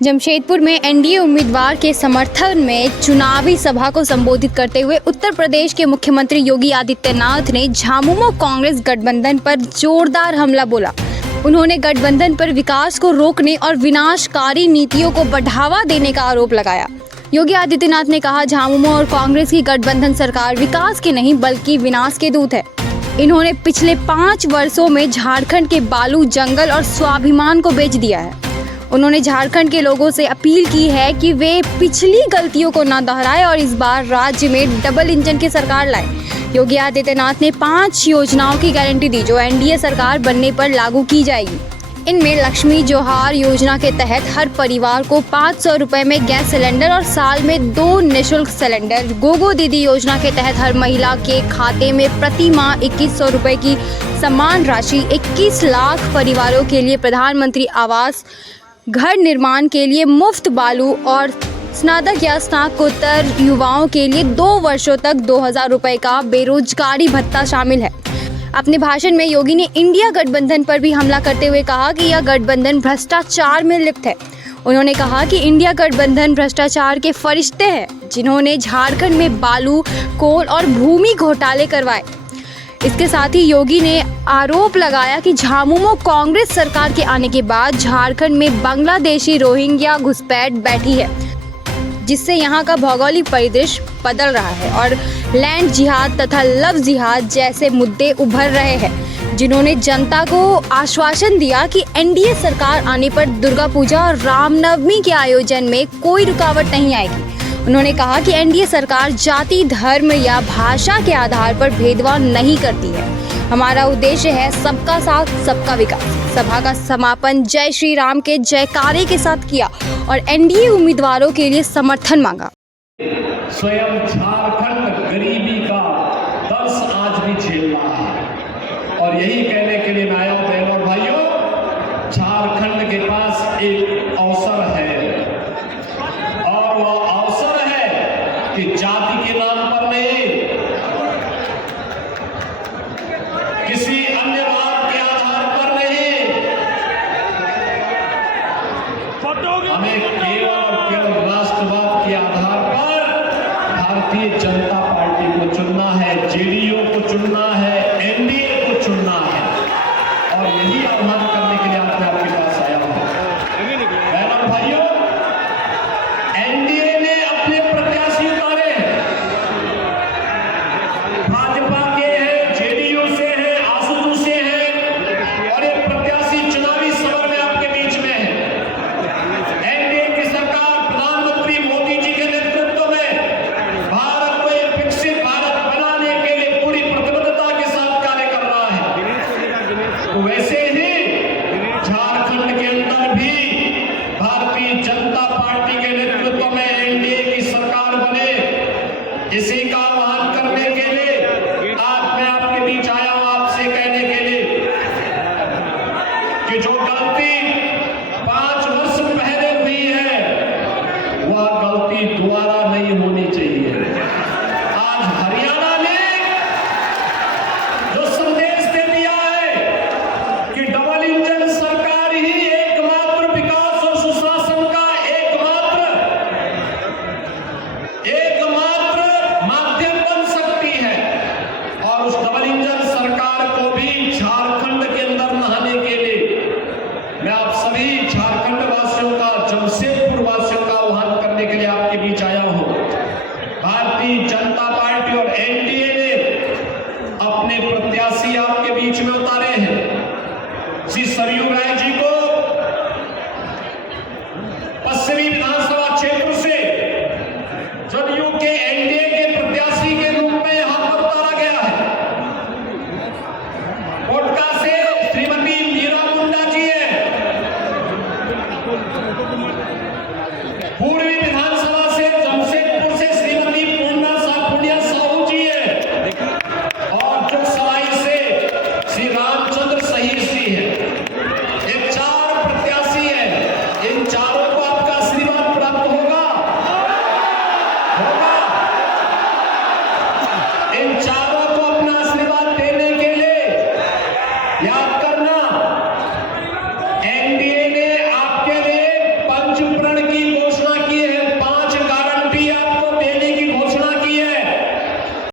जमशेदपुर में एनडीए उम्मीदवार के समर्थन में चुनावी सभा को संबोधित करते हुए उत्तर प्रदेश के मुख्यमंत्री योगी आदित्यनाथ ने झामुमो कांग्रेस गठबंधन पर जोरदार हमला बोला। उन्होंने गठबंधन पर विकास को रोकने और विनाशकारी नीतियों को बढ़ावा देने का आरोप लगाया। योगी आदित्यनाथ ने कहा, झामुमो और कांग्रेस की गठबंधन सरकार विकास की नहीं बल्कि विनाश के दूत है। इन्होंने पिछले 5 वर्षों में झारखंड के बालू, जंगल और स्वाभिमान को बेच दिया है। उन्होंने झारखंड के लोगों से अपील की है कि वे पिछली गलतियों को न दोहराएं और इस बार राज्य में डबल इंजन की सरकार लाएं। योगी आदित्यनाथ ने 5 योजनाओं की गारंटी दी जो एनडीए सरकार बनने पर लागू की जाएगी। इनमें लक्ष्मी जोहार योजना के तहत हर परिवार को 500 रुपये में गैस सिलेंडर और साल में 2 निःशुल्क सिलेंडर, गोगो दीदी योजना के तहत हर महिला के खाते में प्रति माह 2100 रुपये की समान राशि, 21 लाख परिवारों के लिए प्रधानमंत्री आवास, घर निर्माण के लिए मुफ्त बालू और स्नातक या स्नातकोत्तर युवाओं के लिए 2 वर्षों तक 2000 रुपये का बेरोजगारी भत्ता शामिल है। अपने भाषण में योगी ने इंडिया गठबंधन पर भी हमला करते हुए कहा कि यह गठबंधन भ्रष्टाचार में लिप्त है। उन्होंने कहा कि इंडिया गठबंधन भ्रष्टाचार के फरिश्ते हैं जिन्होंने झारखंड में बालू, कोल और भूमि घोटाले करवाए। इसके साथ ही योगी ने आरोप लगाया कि झामुमो कांग्रेस सरकार के आने के बाद झारखंड में बांग्लादेशी रोहिंग्या घुसपैठ बैठी है, जिससे यहाँ का भौगोलिक परिदृश्य बदल रहा है और लैंड जिहाद तथा लव जिहाद जैसे मुद्दे उभर रहे हैं। जिन्होंने जनता को आश्वासन दिया कि एनडीए सरकार आने पर दुर्गा पूजा और रामनवमी के आयोजन में कोई रुकावट नहीं आएगी। उन्होंने कहा कि एनडीए सरकार जाति, धर्म या भाषा के आधार पर भेदभाव नहीं करती है। हमारा उद्देश्य है सबका साथ, सबका विकास। सभा का समापन जय श्री राम के जयकारे के साथ किया और एनडीए उम्मीदवारों के लिए समर्थन मांगा। स्वयं झारखंड गरीबी का दर्द आज भी झेल रहा है और यही कहने के लिए मैं आया हूं, बहनों और भाइयों, झारखंड के पास एक अवसर है और वह अवसर है कि जाति के नाम पर नहीं, किसी अन्य बात के आधार पर नहीं, हमें केवल और केवल राष्ट्रवाद के आधार पर भारतीय जनता पार्टी को चुनना है, जेडीयू को चुनना है, एनडीए को चुनना है और यही आह्वान करने के लिए आज मैं आपके पास आया हूं। बहनों भाइयों, एनडीए ने अपने प्रत्याशी उतारे हैं, भाजपा के हैं, जेडीयू से हैं, आसू से हैं और एक प्रत्याशी चुनावी समर में आपके बीच में है। एनडीए की सरकार प्रधानमंत्री मोदी जी के नेतृत्व में भारत को एक विकसित भारत बनाने के लिए पूरी प्रतिबद्धता के साथ कार्य कर रहा है। तो वैसे ही झारखंड के अंदर भी भारतीय जनता पार्टी के नेतृत्व में एनडीए की सरकार बने, इसी का आह्वान करने के लिए आज मैं आपके बीच आया हूं, आपसे कहने के लिए कि जो गलती 5 वर्ष पहले हुई है वह गलती दोबारा नहीं होनी चाहिए। आज हरियाणा ने जो संदेश दे दिया है कि डबल इंजन सरकार ही एकमात्र विकास और सुशासन का एकमात्र माध्यम बन सकती है और उस डबल इंजन सरकार को भी झारखंड के अंदर नहाने के लिए मैं आप सभी झारखंड वासियों का, जमशेदपुर वासियों का आह्वान करने के लिए आपके बीच आया हूं। भारतीय जनता पार्टी और एनडीए ने अपने प्रत्याशी आपके बीच में उतारे हैं। श्री सरयू राय जी को पश्चिमी विधानसभा क्षेत्र से जदयू के एनडीए के प्रत्याशी के रूप में यहां पर उतारा गया है। कोटका से श्रीमती मीरा मुंडा जी है, पूर्वी